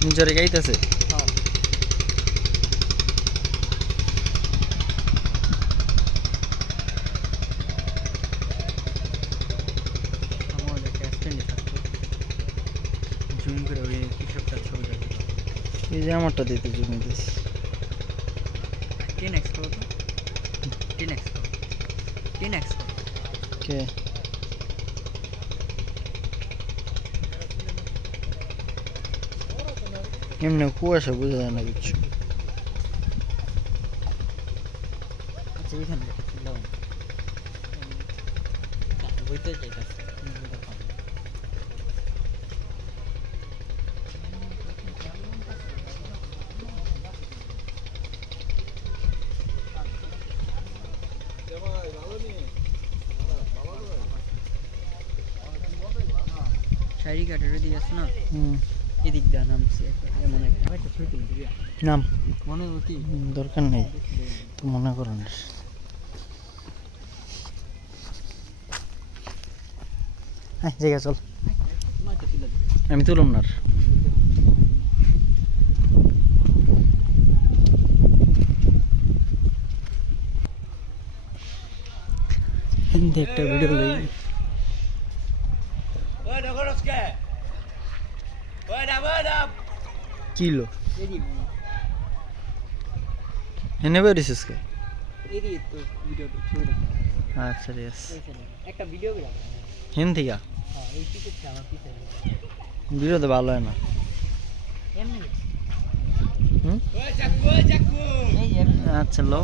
সিঞ্চারে গাইতেছে। এই যে আমারটা দিতে জমি দিস। টেন এক্স করো তো। টেন এক্স করো। টেন এক্স করো। কে? এমনি কুয়াশা বোঝা যায় না কিছু শাড়ি কাটার দিকে আছে না হুম এদিক দিয়ে নামছে এমন একটা। গিয়া নাম? মনে কি? দরকার নেই। তো মনে করো না। হ্যাঁ জায়গা চল। দে। আমি তুলম না একটা ভিডিও লই। কিলো এদিক এনে বেরিয়েছিস কে এদিক তো ভিডিওটা ছবি দেখতে আচ্ছা ঠিক আছে একটা ভিডিও করে রাখো। হিন থেকে হ্যাঁ এই পিছে আমার পিছে ভিডিও তো ভালো হয় না এমনি হুম এই যে এমনি আচ্ছা লো